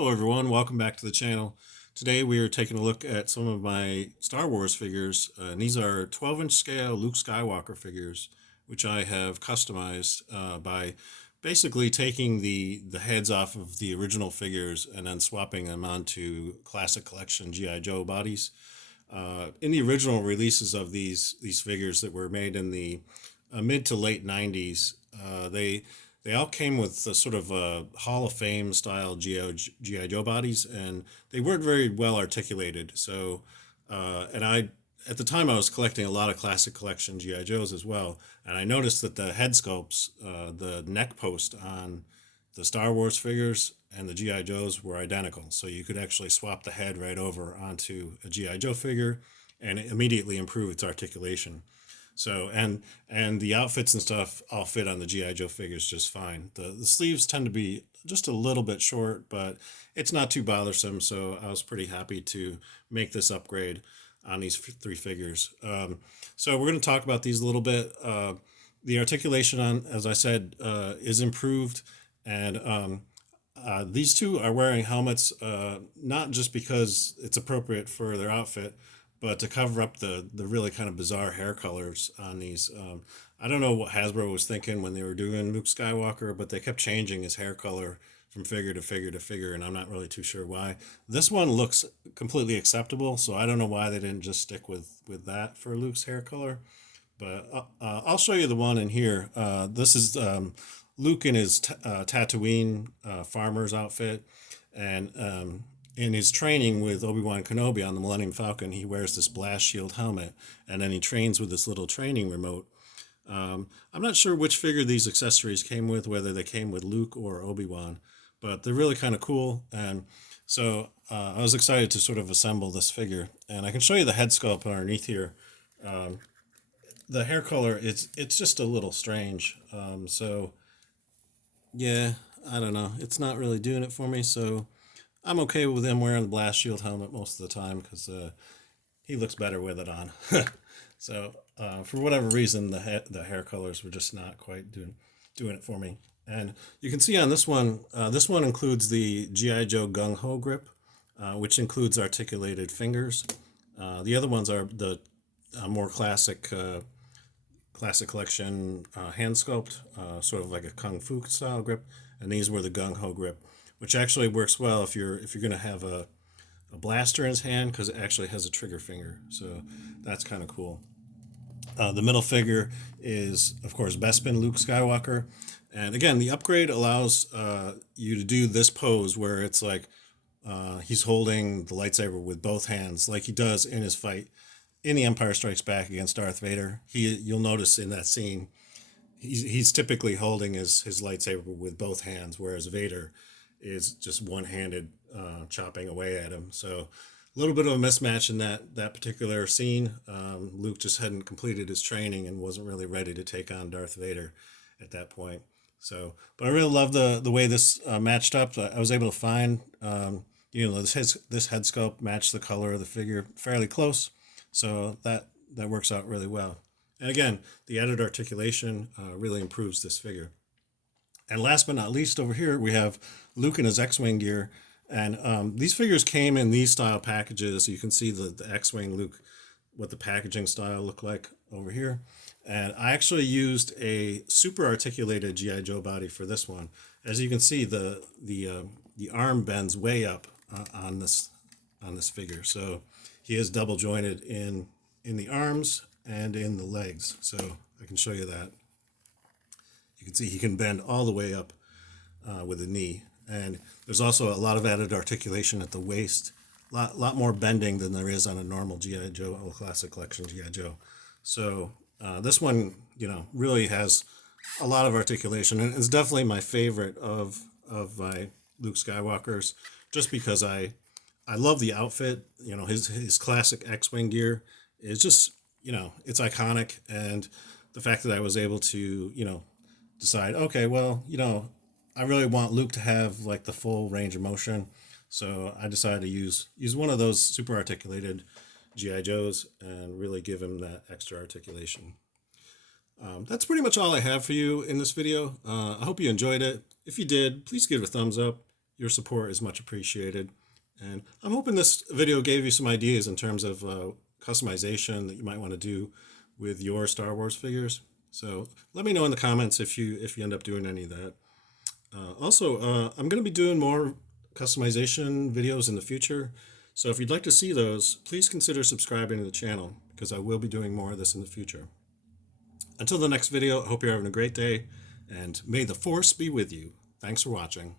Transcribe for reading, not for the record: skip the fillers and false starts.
Hello everyone, welcome back to the channel. Today we are taking a look at some of my Star Wars figures, and these are 12-inch scale Luke Skywalker figures, which I have customized by basically taking the heads off of the original figures and then swapping them onto Classic Collection G.I. Joe bodies. In the original releases of these figures that were made in the mid to late 90s, they all came with a sort of a Hall of Fame style G.I. Joe bodies, and they weren't very well articulated. So, and at the time I was collecting a lot of Classic Collection G.I. Joes as well, and I noticed that the head sculpts, the neck post on the Star Wars figures and the G.I. Joes were identical. So you could actually swap the head right over onto a G.I. Joe figure and immediately improve its articulation. So and the outfits and stuff all fit on the G.I. Joe figures just fine. The sleeves tend to be just a little bit short, but it's not too bothersome. So I was pretty happy to make this upgrade on these three figures. So we're going to talk about these a little bit. The articulation on, as I said, is improved, and these two are wearing helmets not just because it's appropriate for their outfit, but to cover up the really kind of bizarre hair colors on these. I don't know what Hasbro was thinking when they were doing Luke Skywalker, but they kept changing his hair color from figure to figure to figure, and I'm not really too sure why. This one looks completely acceptable, so I don't know why they didn't just stick with that for Luke's hair color. But I'll show you the one in here. This is Luke in his Tatooine farmer's outfit, and in his training with Obi-Wan Kenobi on the Millennium Falcon, he wears this blast shield helmet, and then he trains with this little training remote. I'm not sure which figure these accessories came with, whether they came with Luke or Obi-Wan, but they're really kind of cool. And so I was excited to sort of assemble this figure, and I can show you the head sculpt underneath here. The hair color, it's just a little strange. So yeah, I don't know. It's not really doing it for me, so I'm okay with him wearing the blast shield helmet most of the time because he looks better with it on. So for whatever reason, the hair colors were just not quite doing it for me. And you can see on this one includes the G.I. Joe Gung Ho grip, which includes articulated fingers. The other ones are the more classic collection hand sculpt, sort of like a Kung Fu style grip, and these were the Gung Ho grip, which actually works well if you're going to have a blaster in his hand because it actually has a trigger finger. So that's kind of cool. The middle figure is, of course, Bespin Luke Skywalker. And again, the upgrade allows you to do this pose where it's like he's holding the lightsaber with both hands, like he does in his fight in The Empire Strikes Back against Darth Vader. You'll notice in that scene, he's typically holding his lightsaber with both hands, whereas Vader is just one-handed chopping away at him. So a little bit of a mismatch in that particular scene. Luke just hadn't completed his training and wasn't really ready to take on Darth Vader at that point. So, but I really love the way this matched up. I was able to find, this head sculpt matched the color of the figure fairly close. So that works out really well. And again, the added articulation really improves this figure. And last but not least, over here, we have Luke in his X-Wing gear. And these figures came in these style packages. So you can see the X-Wing Luke, what the packaging style looked like over here. And I actually used a super articulated G.I. Joe body for this one. As you can see, the arm bends way up on this figure. So he is double jointed in the arms and in the legs. So I can show you that. You can see he can bend all the way up with the knee. And there's also a lot of added articulation at the waist. A lot more bending than there is on a normal G.I. Joe, or Classic Collection G.I. Joe. So this one, really has a lot of articulation. And it's definitely my favorite of my Luke Skywalkers, just because I love the outfit. His classic X-Wing gear is just, it's iconic. And the fact that I was able to, decide, okay, well, I really want Luke to have like the full range of motion. So I decided to use one of those super articulated G.I. Joes and really give him that extra articulation. That's pretty much all I have for you in this video. I hope you enjoyed it. If you did, please give it a thumbs up. your support is much appreciated. And I'm hoping this video gave you some ideas in terms of customization that you might want to do with your Star Wars figures. So let me know in the comments if you end up doing any of that. I'm going to be doing more customization videos in the future. So if you'd like to see those, please consider subscribing to the channel because I will be doing more of this in the future. Until the next video, I hope you're having a great day, and may the Force be with you. Thanks for watching.